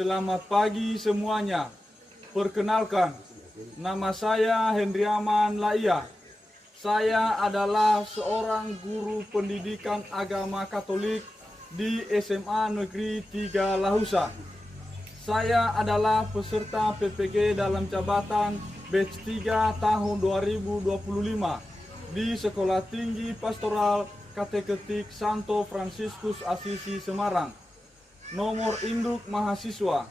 Selamat pagi semuanya. Perkenalkan, nama saya Hendriaman Laia. Saya adalah seorang guru pendidikan agama Katolik di SMA Negeri 3 Lahusa. Saya adalah peserta PPG dalam jabatan batch 3 tahun 2025 di Sekolah Tinggi Pastoral Kateketik Santo Fransiskus Asisi Semarang. Nomor induk mahasiswa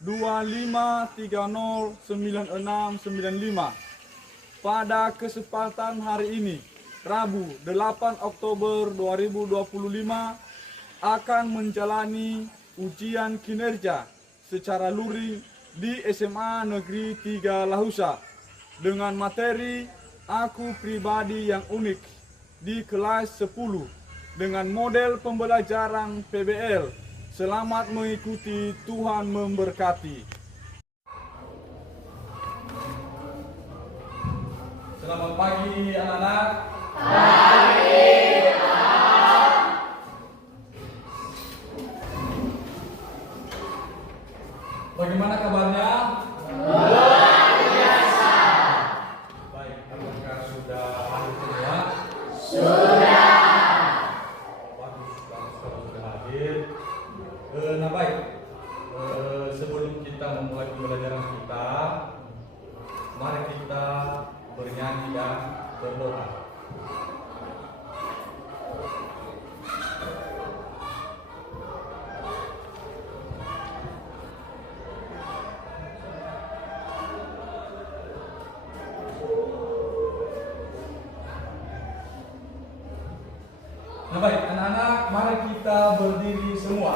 25309695. Pada kesempatan hari ini, Rabu 8 Oktober 2025, akan menjalani ujian kinerja secara luring di SMA Negeri 3 Lahusa dengan materi Aku Pribadi yang Unik di kelas 10 dengan model pembelajaran PBL. Selamat mengikuti, Tuhan memberkati. Selamat pagi anak-anak. Pagi. Bagaimana kabarnya? Luar biasa. Baik, apakah sudah hadir semua? Sudah. Bagus kalau sudah hadir. Nah baik, sebelum kita memulai pembelajaran kita, mari kita bernyanyi dan berdoa. Nah baik, anak-anak, mari kita berdiri semua.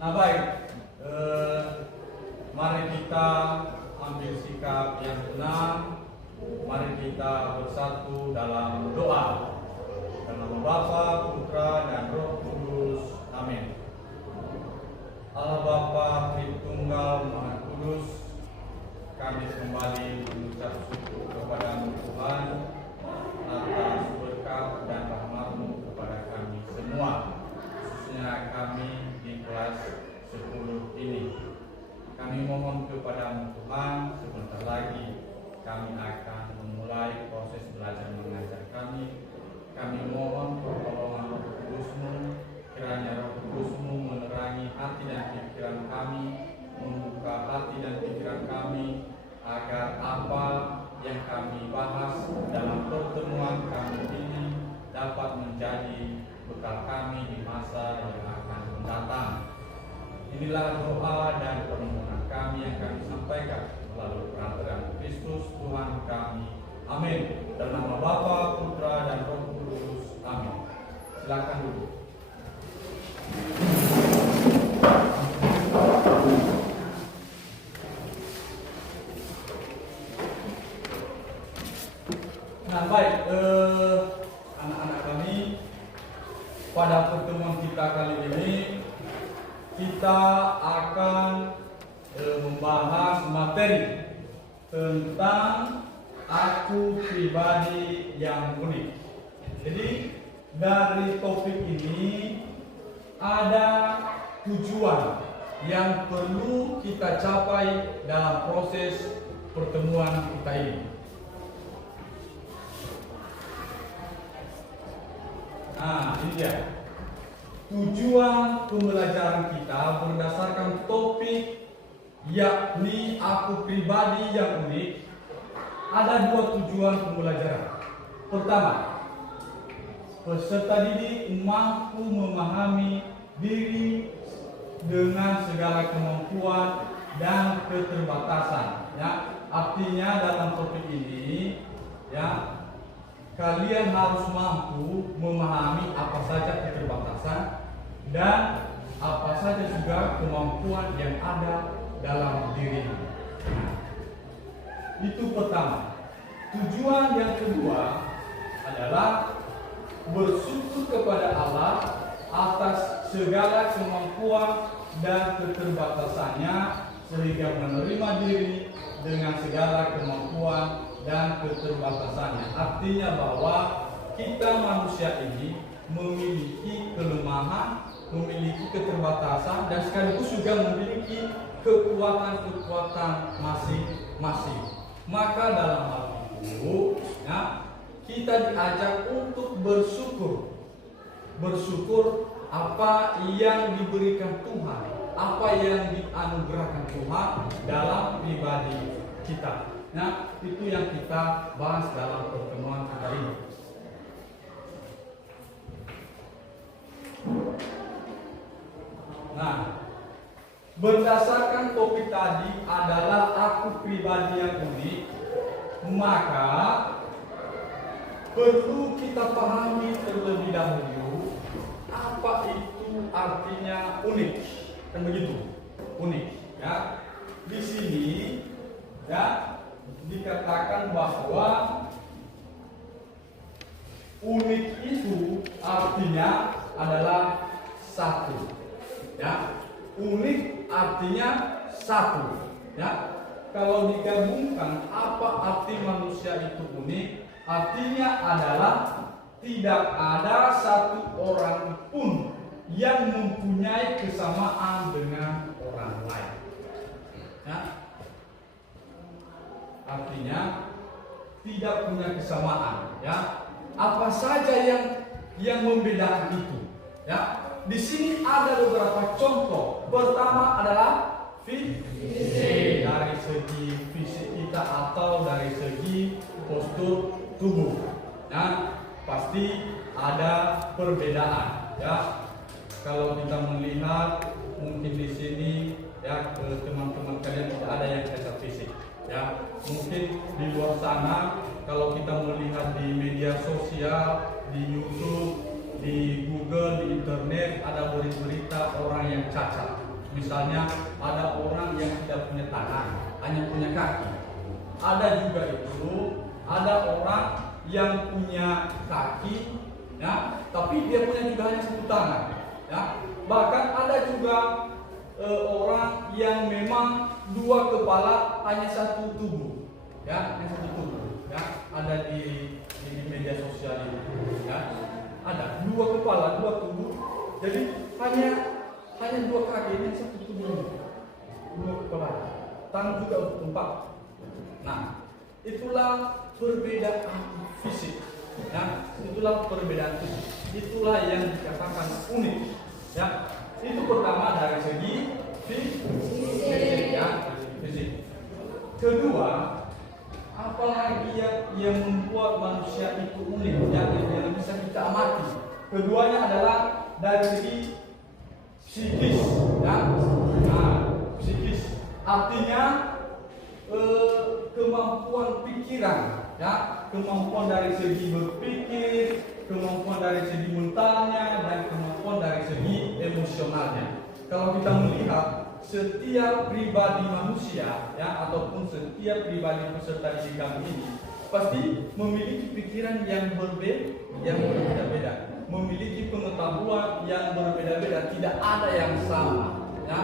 Nah baik, mari kita ambil sikap yang tenang. Mari kita bersatu dalam doa. Dalam nama Bapa, Putra, dan Roh Kudus. Amin. Allah Bapa Tritunggal Maha Kudus, kami kembali mengucap syukur kepada Tuhan atas berkat dan rahmat-Mu kepada kami semua, khususnya kami di kelas 10 ini. Kami mohon kepada Tuhan, sebentar lagi kami akan memulai proses belajar mengajar kami. Kami mohon pertolongan Roh Kudus-Mu, kiranya Roh Kudus-Mu menerangi hati dan pikiran kami, membuka hati dan pikiran kami, agar apa yang kami bahas dalam pertemuan kami ini dapat menjadi bekal kami di masa yang akan mendatang. Inilah doa dan permohonan kami yang kami sampaikan melalui perantaraan Kristus Tuhan kami. Amin. Dalam nama Bapa, Putra, dan Roh Kudus. Amin. Silakan duduk. Nah baik, anak-anak kami, pada pertemuan kita kali ini kita akan membahas materi tentang aku pribadi yang unik. Jadi dari topik ini ada tujuan yang perlu kita capai dalam proses pertemuan kita ini. Nah, ini dia. Tujuan pembelajaran kita berdasarkan topik yakni aku pribadi yang unik. Ada dua tujuan pembelajaran. Pertama, peserta didik mampu memahami diri dengan segala kemampuan dan keterbatasan. Ya, artinya dalam topik ini ya, kalian harus mampu memahami apa saja keterbatasan dan apa saja juga kemampuan yang ada dalam dirimu. Nah, itu pertama. Tujuan yang kedua adalah bersyukur kepada Allah atas segala kemampuan dan keterbatasannya, sehingga menerima diri dengan segala kemampuan dan keterbatasannya. Artinya bahwa kita manusia ini memiliki kelemahan, memiliki keterbatasan, dan sekaligus juga memiliki kekuatan-kekuatan masing-masing. Maka dalam hal itu, ya, kita diajak untuk bersyukur apa yang diberikan Tuhan, apa yang dianugerahkan Tuhan dalam pribadi kita. Nah, itu yang kita bahas dalam pertemuan hari ini. Nah, berdasarkan topik tadi adalah aku pribadi yang unik, maka perlu kita pahami terlebih dahulu apa itu artinya unik. Kan begitu, unik, ya. Di sini, ya, dikatakan bahwa unik itu artinya adalah satu, ya. Unik artinya satu, ya. Kalau digabungkan, apa arti manusia itu unik? Artinya adalah tidak ada satu orang pun yang mempunyai kesamaan dengan orang lain. Ya. Artinya tidak punya kesamaan. Ya. Apa saja yang membedakan itu? Ya. Di sini ada beberapa contoh. Pertama adalah fisik, dari segi fisik kita atau dari segi postur tubuh. Ya, pasti ada perbedaan. Ya, kalau kita melihat mungkin di sini, ya, ke teman-teman kalian tidak ada yang cacat fisik. Ya, mungkin di luar sana kalau kita melihat di media sosial, di YouTube, di Google, di internet ada berita orang yang cacat. Misalnya ada orang yang tidak punya tangan, hanya punya kaki. Ada juga ada orang yang punya kaki, ya, tapi dia punya juga hanya satu tangan, ya. Bahkan ada juga orang yang memang dua kepala hanya satu tubuh, ya, hanya satu tubuh, ya. Ada di media sosial ini, ya. Ada dua kepala, dua tubuh, jadi hanya dua kaki, ini satu tubuh, dua kepala, tangan juga untuk tempat. Nah, itulah perbedaan fisik, ya. Itulah perbedaan fisik, itulah yang dikatakan unik, ya. Itu pertama dari segi fisik, ya, fisik. Kedua, apalagi yang membuat manusia itu unik, yang bisa kita amati. Keduanya adalah dari segi psikis, ya. Nah, psikis artinya kemampuan pikiran, ya, kemampuan dari segi berpikir, kemampuan dari segi mentalnya, dan kemampuan dari segi emosionalnya. Kalau kita melihat setiap pribadi manusia, ya, ataupun setiap pribadi peserta didik kami ini pasti memiliki pikiran yang berbeda-beda, memiliki pengetahuan yang berbeda-beda, tidak ada yang sama, ya.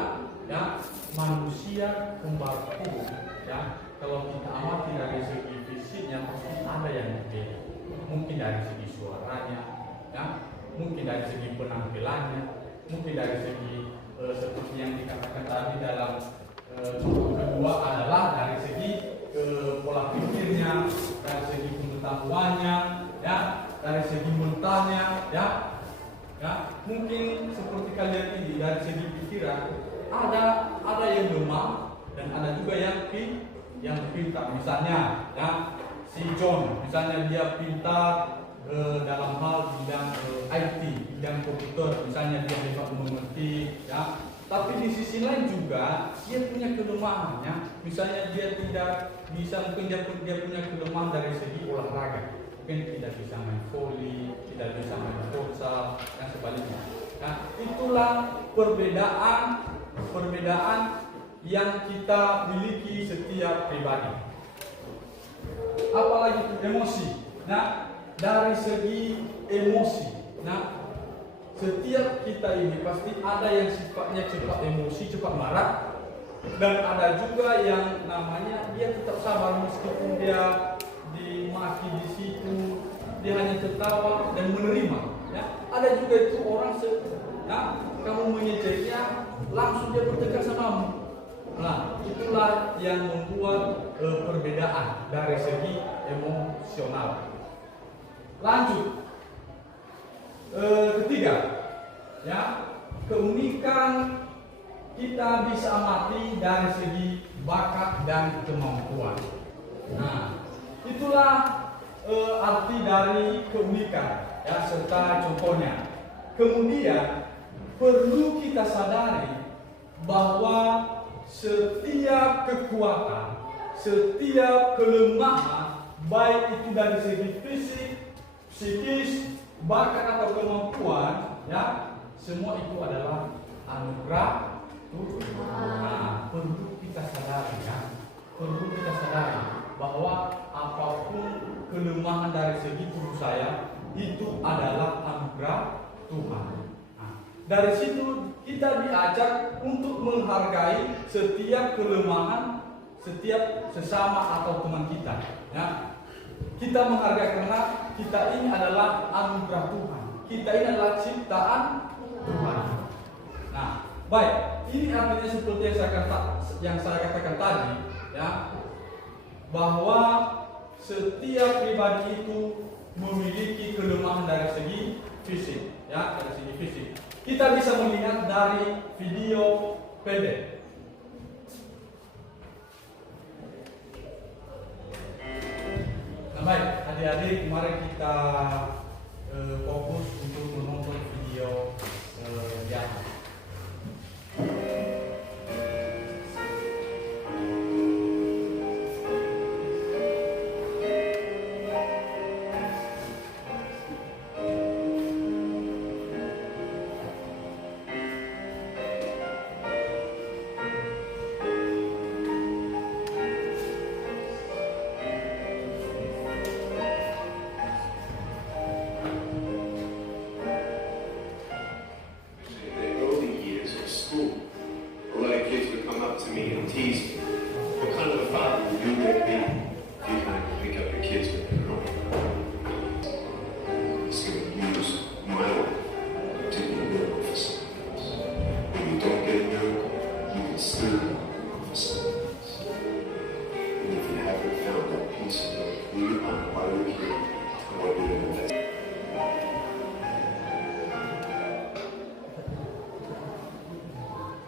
Manusia kembar tubuh, ya. Kalau kita amati dari segi fisiknya pasti ada yang berbeda, mungkin dari segi suaranya, ya, mungkin dari segi penampilannya, mungkin dari segi seperti yang dikatakan tadi dalam contoh kedua adalah dari segi pola pikirnya, dari segi pengetahuannya, ya, dari segi mentalnya, ya. Mungkin seperti kalian ini dari segi pikiran ada yang lemah dan ada juga yang pintar. Misalnya, ya, si John, misalnya dia pintar dalam hal bidang IT, bidang komputer, misalnya dia hebat mengerti, ya. Tapi di sisi lain juga dia punya kelemahannya. Misalnya dia tidak bisa, mungkin dia punya kelemahan dari segi olahraga. Mungkin tidak bisa main voli, tidak bisa main futsal, dan sebaliknya. Nah, itulah perbedaan yang kita miliki setiap pribadi. Apalagi emosi. Nah, dari segi emosi, nah, setiap kita ini pasti ada yang sifatnya cepat emosi, cepat marah, dan ada juga yang namanya dia tetap sabar meskipun dia dimaki di situ, dia hanya tertawa dan menerima. Ya, ada juga itu orang nah, kamu mengejeknya, langsung dia bertegas samamu. Nah, itulah yang membuat perbedaan dari segi emosional. Lanjut. Ketiga, ya, keunikan kita bisa amati dari segi bakat dan kemampuan. Nah, itulah arti dari keunikan, ya, serta contohnya. Kemudian perlu kita sadari bahwa setiap kekuatan, setiap kelemahan, baik itu dari segi fisik, psikis, bakat atau kemampuan, ya, semua itu adalah anugerah Tuhan. Nah, perlu kita sadari, ya, perlu kita sadari bahwa apapun kelemahan dari segi tubuh saya itu adalah anugerah Tuhan. Nah, dari situ kita diajak untuk menghargai setiap kelemahan setiap sesama atau teman kita, ya. Kita menghargai karena kita ini adalah anugerah Tuhan. Kita ini adalah ciptaan Tuhan. Nah, baik, ini artinya seperti yang saya katakan tadi, ya, bahwa setiap pribadi itu memiliki kelemahan dari segi fisik, ya, dari segi fisik. Kita bisa melihat dari video pendek. Baik, adik-adik, mari kita fokus untuk menonton video yang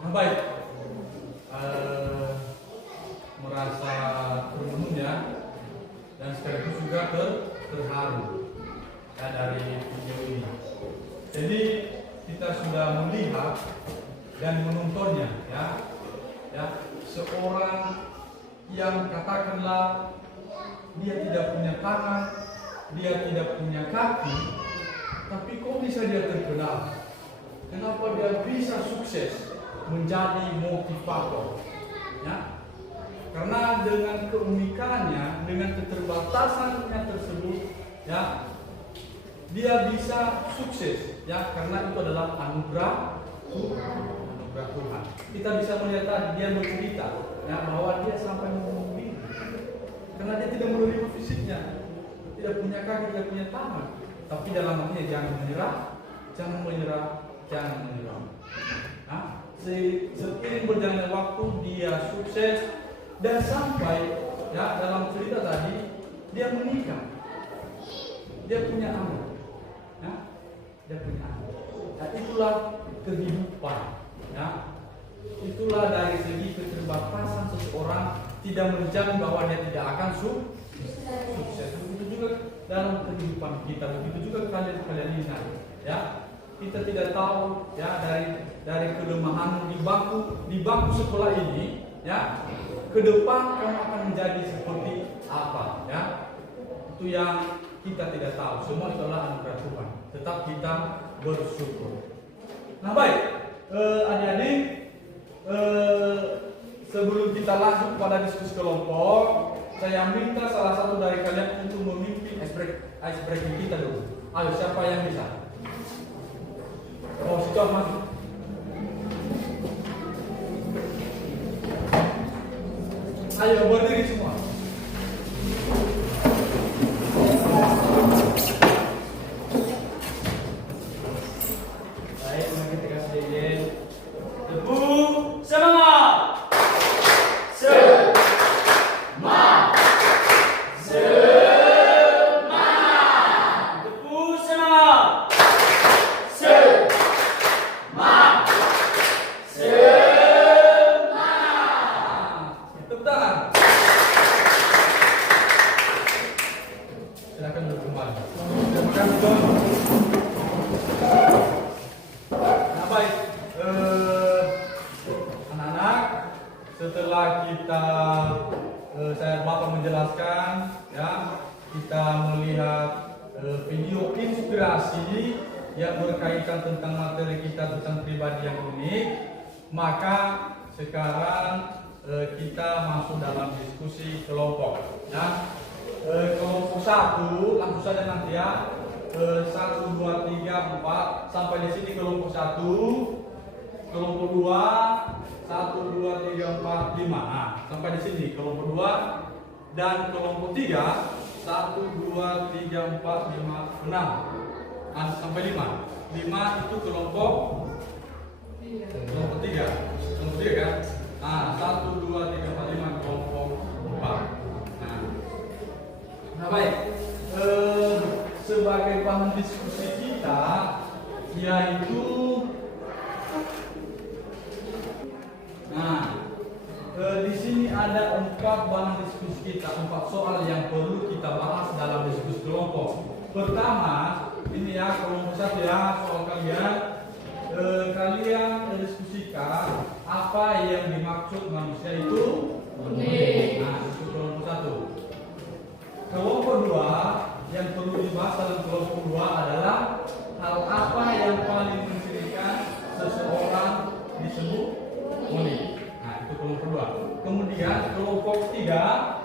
baik, merasa termenung, ya, dan sekaligus juga terharu, ya, dari video ini. Jadi kita sudah melihat dan menontonnya, ya, seorang yang katakanlah dia tidak punya tangan, dia tidak punya kaki, tapi kok bisa dia terkenal? Kenapa dia bisa sukses menjadi motivator, ya? Karena dengan keunikannya, dengan keterbatasannya tersebut, ya, dia bisa sukses, ya, karena itu adalah anugerah Tuhan. Kita bisa melihat tadi dia bercerita, ya, bahwa dia sampai membunuh diri karena dia tidak menerima fisiknya, tidak punya kaki, tidak punya tangan. Tapi dalam hatinya jangan menyerah. Nah, seiring berjalannya waktu dia sukses dan sampai, ya, dalam cerita tadi dia menikah, dia punya anak, ya, Nah, itulah kehidupan, ya. Itulah dari segi keterbatasan seseorang tidak menjamin bahwa dia tidak akan sukses. Begitu juga dalam kehidupan kita, begitu juga kalian ini, ya. kita tidak tahu ya dari kelemahan di bangku sekolah ini ya, ke depan kamu akan menjadi seperti apa ya. Itu yang kita tidak tahu. Semua itu adalah anugerah Tuhan. Tetap kita bersyukur. Nah baik, adik-adik, sebelum kita lanjut pada diskusi kelompok, saya minta salah satu dari kalian untuk memimpin ice breaking kita dulu. Ayo, siapa yang bisa? Oh, situ masuk. Ayo berdiri semua. Baik, mari kita kasih sedikit tepuk semangat. Setelah kita saya Bapak menjelaskan ya, kita melihat video inspirasi yang berkaitan tentang materi kita tentang pribadi yang unik, maka sekarang kita masuk dalam diskusi kelompok ya. Kelompok 1 langsung saja nanti ya, 1, 2, 3, 4 sampai di sini kelompok 1, kelompok 2 1, 2, 3, 4, 5. Nah, sampai di sini kelompok 2 dan kelompok 3 1, 2, 3, 4, 5, 6 sampai 5. 5 itu kelompok 3. Kelompok 3 kan? Nah, 1, 2, 3, 4, 5 kelompok 4. Nah baik. Sebagai bahan diskusi kita yaitu di sini ada 4 bahan diskusi kita, 4 soal yang perlu kita bahas dalam diskusi kelompok. Pertama, ini ya kelompok 1 ya, soal kalian. Kalian diskusikan apa yang dimaksud manusia itu unik. Nah, itu kelompok 1. Kelompok 2 yang perlu dibahas dalam kelompok 2 adalah hal apa yang paling mencirikan seseorang disebut unik. Nah, itu kelompok 2. Kemudian kelompok 3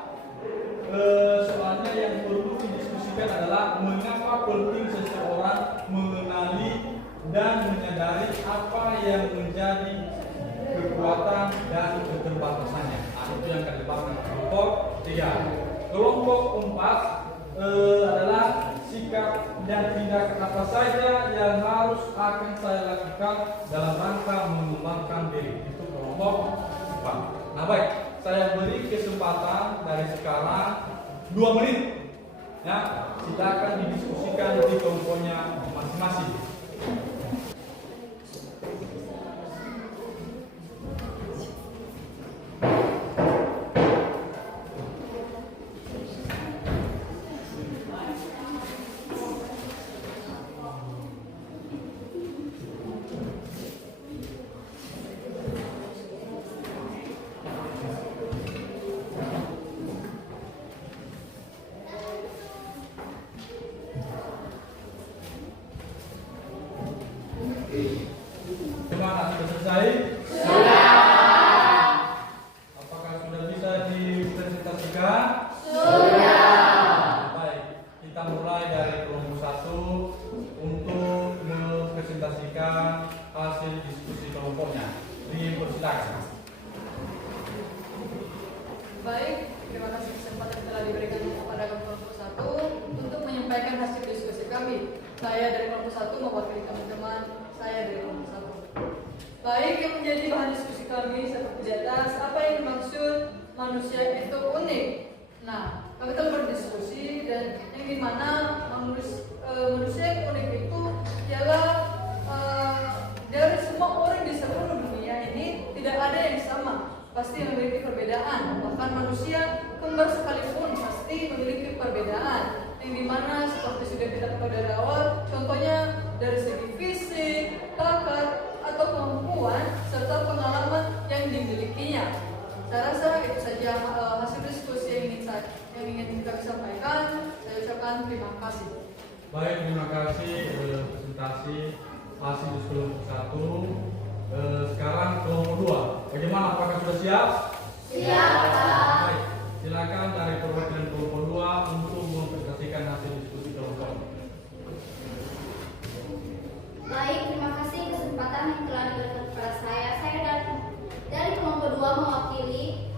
soalnya yang perlu didiskusikan adalah mengapa penting seseorang mengenali dan menyadari apa yang menjadi kekuatan dan keterbatasannya. Nah, itu yang akan dibahas kelompok 3. Kelompok 4 adalah sikap dan tindakan apa saja yang harus akan saya lakukan dalam rangka mengembangkan diri. Itu kelompok 4. Nah baik, saya beri kesempatan dari sekarang 2 menit ya, silakan didiskusikan di kelompoknya masing-masing. Gimana, sudah selesai? Sudah. Apakah sudah bisa dipresentasikan? Sudah. Baik, kita mulai dari kelompok 1 untuk mempresentasikan hasil diskusi kelompoknya. Dipersilakan. Baik, terima kasih kesempatan telah diberikan kepada kelompok 1 untuk menyampaikan hasil diskusi kami. Saya dari kelompok 1 mewakili teman-teman saya dari kelompok 1. Baik, yang menjadi bahan diskusi kami seperti di atas, apa yang dimaksud manusia itu unik. Nah, kami telah berdiskusi dan yang dimana manusia yang unik itu ialah dari semua orang di seluruh dunia ini tidak ada yang sama, pasti memiliki perbedaan. Bahkan manusia kembar sekalipun pasti memiliki perbedaan. yang dimana seperti sudah kita ketahui dari awal, contohnya dari segi fisik, bakat, atau kemampuan serta pengalaman yang dimilikinya. Saya rasa itu saja hasil diskusi yang ingin kita sampaikan. Saya ucapkan terima kasih. Baik, terima kasih presentasi hasil diskusi kelompok 1. Sekarang kelompok 2. Bagaimana? Apakah sudah siap? Siap. Baik, silakan dari perwakilan kelompok 2 untuk mempresentasikan hasil diskusi kelompok. Baik, terima kasih kesempatan yang telah diberikan kepada saya. Saya dari kelompok 2 mewakili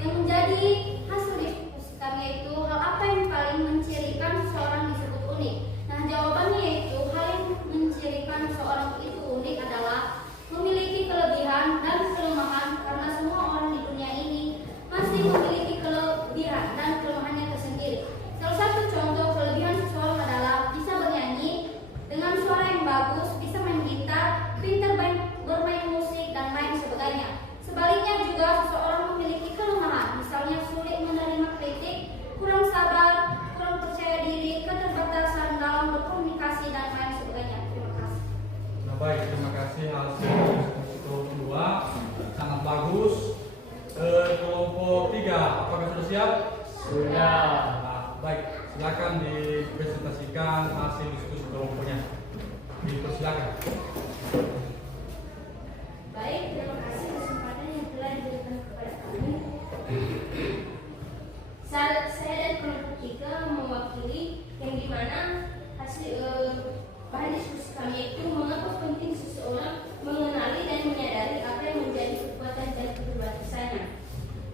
yang menjadi hasil diskusi kami, yaitu hal apa yang paling mencirikan seseorang disebut unik. Nah, jawabannya yaitu hal yang mencirikan seseorang itu unik adalah memiliki kelebihan dan kelemahan, karena semua orang di dunia ini masih memiliki kelebihan dan kelemahannya tersendiri. Salah satu contoh kelebihan seseorang adalah bisa bernyanyi dengan suara yang bagus, bisa main gitar, pintar bermain musik, dan lain sebagainya. Sebaliknya juga seseorang memiliki kelemahan, misalnya sulit menerima kritik, kurang sabar, kurang percaya diri, keterbatasan dalam berkomunikasi, dan lain sebagainya. Terima kasih. Nah, baik, terima kasih hasil diskusi kelompok 2 sangat bagus. Kelompok 3, apakah sudah siap? Sudah. Nah, baik, silakan dipresentasikan hasil diskusi kelompoknya. Dipersilakan. Baik, terima kasih kesempatan yang telah diberikan kepada kami. Saya dari kelompok 3 mewakili yang dimana hasil bahan diskusi kami itu mengapa penting seseorang mengenali dan menyadari apa yang menjadi kekuatan dan keterbatasannya.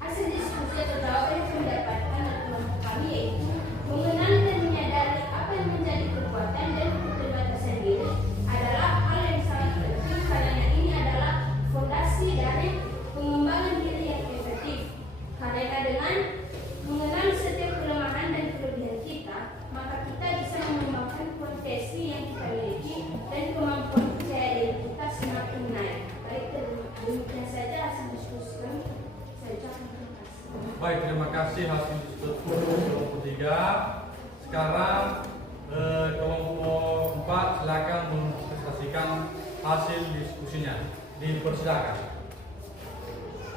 Hasil diskusi terbawa yang kami dapatkan dari kelompok kami yaitu mengenali dan menyadari apa yang menjadi kekuatan dan keterbatasan diri adalah hal yang sangat penting, karena ini adalah fondasi dari pengembangan diri yang efektif. Karena dengan mengenali setiap kelemahan dan kelebihan kita, maka kita bisa mengembangkan potensi yang kita miliki dan kemampuan percaya diri kita semakin naik. Baik, demikian saja hasil diskusi kami. Saya ucapkan terima kasih. Baik, terima kasih hasil diskusi kelompok 3. Sekarang kelompok 4 silakan mempresentasikan hasil diskusinya. Dipersilakan.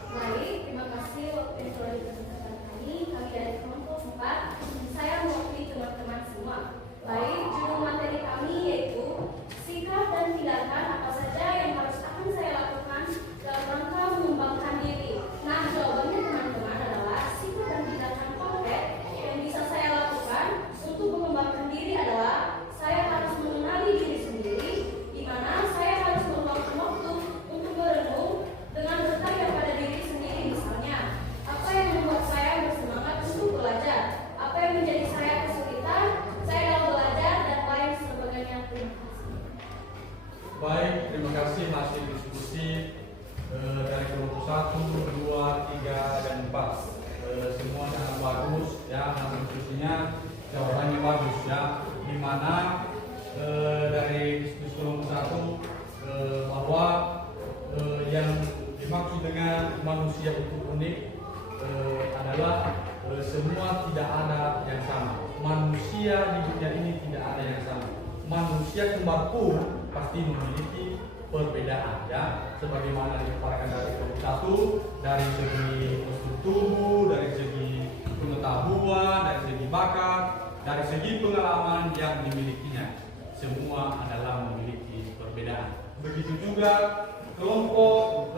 Baik, terima kasih waktu yang telah dipresentasikan kami. Kami dari kelompok 4, saya mewakili teman-teman semua. Baik, judul materi kami yaitu sikap dan tindakan apa saja yang akan saya lakukan dalam rangka mengembangkan diri. Nah, jawabannya teman-teman adalah sikap dan tindakan konkret yang bisa saya lakukan untuk mengembangkan diri adalah saya harus mengenali diri sendiri, di mana saya harus meluangkan waktu untuk merenung dengan bertanya pada diri sendiri, misalnya apa yang membuat saya bersemangat untuk belajar, apa yang menjadi saya kesulitan saya dalam belajar, dan lain sebagainya. Terima kasih. Baik, terima kasih hasil diskusi dari kelompok 1, 2, 3, dan 4. Semua sangat bagus ya, hasil diskusinya jawabannya bagus ya. Dimana dari diskusi kelompok 1 bahwa yang dimaksud dengan manusia itu unik adalah semua tidak ada yang sama. Manusia di dunia ini tidak ada yang sama. Manusia kembar pun pasti memiliki perbedaan ya, sebagaimana dipaparkan dari kelompok 1, dari segi postur tubuh, dari segi pengetahuan, dari segi bakat, dari segi pengalaman yang dimilikinya. Semua adalah memiliki perbedaan. Begitu juga kelompok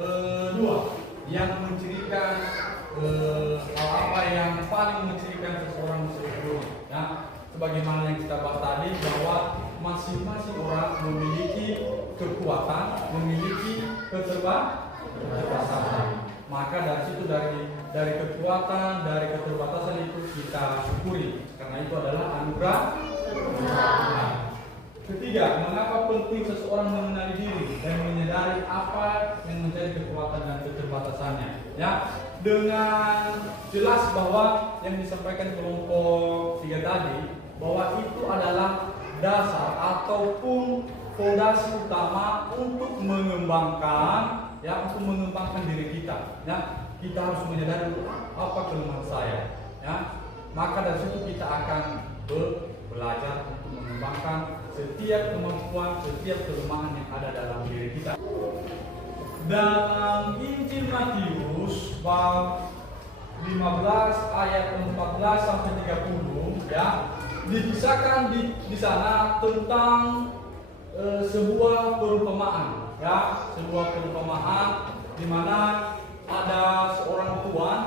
2 yang mencirikan hal apa yang paling mencirikan seseorang tersebut. Nah, sebagaimana yang kita bahas tadi bahwa masing-masing orang memiliki kekuatan, memiliki keterbatasan. Maka dari situ dari kekuatan, dari keterbatasan itu kita syukuri karena itu adalah anugerah. Nah, ketiga, mengapa penting seseorang mengenali diri dan menyadari apa yang menjadi kekuatan dan keterbatasannya? Ya, dengan jelas bahwa yang disampaikan kelompok 3 tadi bahwa itu adalah dasar ataupun fondasi utama untuk mengembangkan diri kita. Ya, kita harus menyadari apa kelemahan saya. Ya, maka dari situ kita akan setiap kelemahan yang ada dalam diri kita. Dalam Injil Matius bab 15 ayat 14 sampai 30 ya, dikisahkan di sana tentang sebuah perumpamaan ya, sebuah perumpamaan di mana ada seorang tuan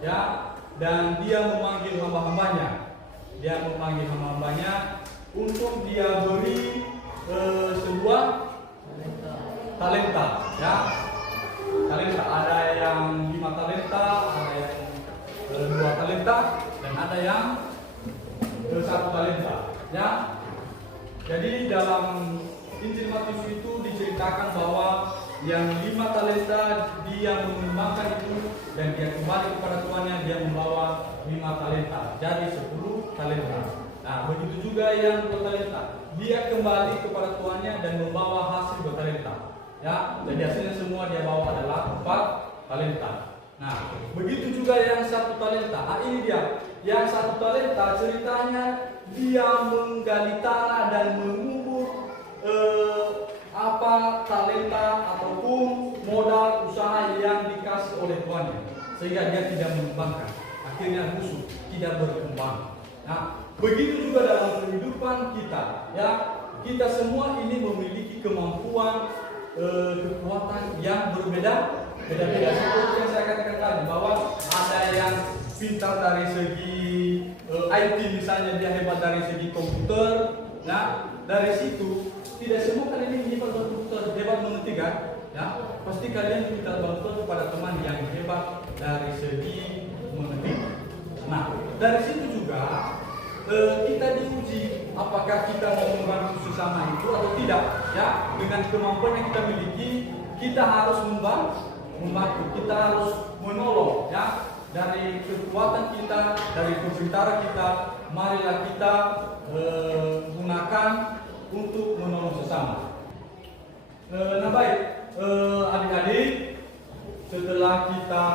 ya, dan dia memanggil hamba-hambanya. Dia memanggil hamba-hambanya untuk dia beri sebuah talenta ya. Talenta, ada yang 5 talenta, ada yang 2 talenta, dan ada yang 1 talenta ya. Jadi dalam Injil Matius itu diceritakan bahwa yang 5 talenta dia mengembangkan itu, dan dia kembali kepada tuannya, dia membawa 5 talenta, jadi 10 talenta. Nah, begitu juga yang 2 talenta, dia kembali kepada tuannya dan membawa hasil 2 talenta. Ya, jadi hasilnya semua dia bawa adalah 4 talenta. Nah, begitu juga yang 1 talenta. Nah, ini dia. Yang 1 talenta ceritanya dia menggali tanah dan mengubur talenta ataupun modal usaha yang dikasih oleh tuannya, sehingga dia tidak mengembangkan. Akhirnya busuk, tidak berkembang. Nah, begitu juga dalam kehidupan kita. Ya, kita semua ini memiliki kemampuan, kekuatan yang beda-beda. Seperti yang saya katakan tadi, bahwa ada yang pintar dari segi IT, misalnya dia hebat dari segi komputer. Nah, dari situ tidak semua kalian ini hebat komputer, hebat mengerti kan? Ya, pasti kalian minta bantuan kepada teman yang hebat dari segi mengerti. Nah, dari situ juga kita diuji apakah kita mau membantu sesama itu atau tidak ya. Dengan kemampuan yang kita miliki, kita harus membantu, kita harus menolong ya. Dari kekuatan kita, dari kepintaran kita, marilah kita gunakan untuk menolong sesama. Nah baik, adik-adik, setelah kita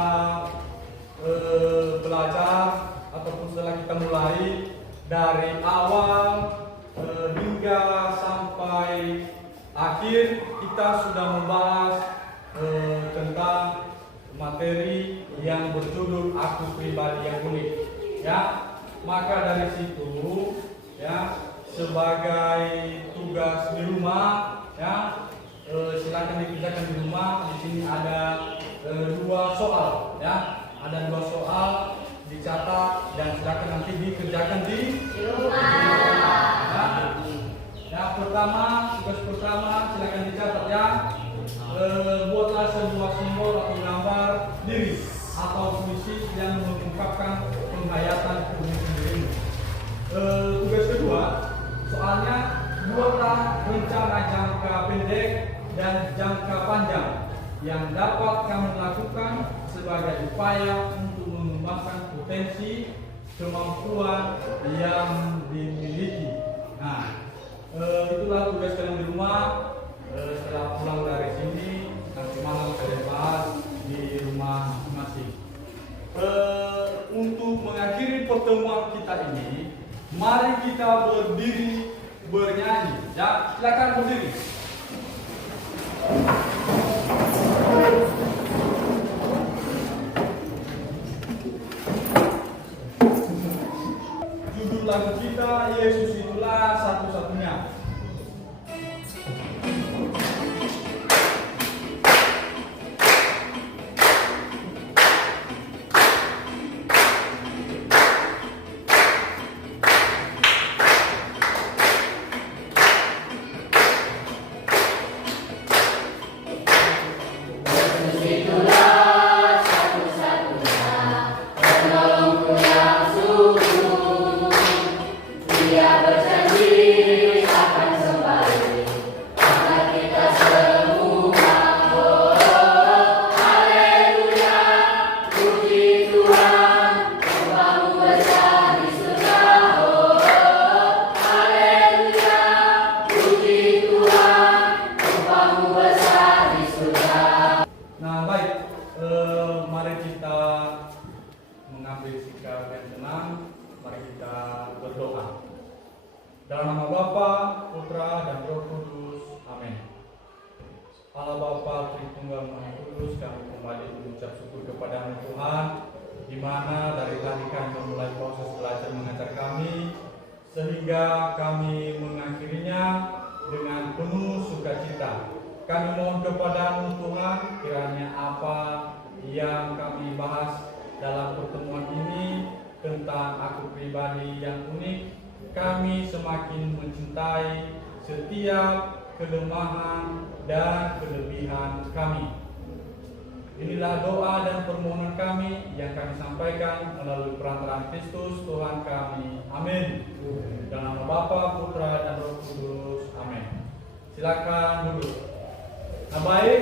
belajar ataupun setelah kita mulai dari awal hingga sampai akhir, kita sudah membahas tentang materi yang berjudul Aku Pribadi yang Unik ya. Maka dari situ ya, sebagai tugas di rumah ya, silakan dikerjakan di rumah. Di sini ada 2 soal ya, ada 2 soal, dicatat dan silakan nanti dikerjakan di rumah. Yang pertama, tugas pertama silakan dicatat ya. Buatlah sebuah simbol atau gambar diri atau puisi yang mengungkapkan penghayatan dirimu. Tugas kedua, soalnya buatlah rencana jangka pendek dan jangka panjang yang dapat kamu lakukan sebagai upaya untuk mengembangkan potensi kemampuan yang dimiliki. Nah, itulah tugas kalian di rumah. Setelah pulang dari sini, nanti malam kalian bahas di rumah masing-masing. Untuk mengakhiri pertemuan kita ini, mari kita berdiri bernyanyi. Ya, silakan berdiri. Judul lagu kita, Yesus itulah satu-satunya. Mari kita mengambil sikap yang tenang. Mari kita berdoa. Dalam nama Bapa, Putra, dan Roh Kudus. Allah Bapa Tritunggal Maha Kudus, kami kembali mengucap syukur kepada Tuhan, di mana dari tadi kami memulai proses belajar mengajar kami, sehingga kami mengakhirinya dengan penuh sukacita. Kami mohon kepada-Mu Tuhan, kiranya apa yang kami bahas dalam pertemuan ini tentang aku pribadi yang unik, kami semakin mencintai setiap kelemahan dan kelebihan kami. Inilah doa dan permohonan kami yang kami sampaikan melalui perantaraan Kristus Tuhan kami. Amin. Dalam nama Bapa, Putra, dan Roh Kudus. Amin. Silakan duduk. Nah, baik.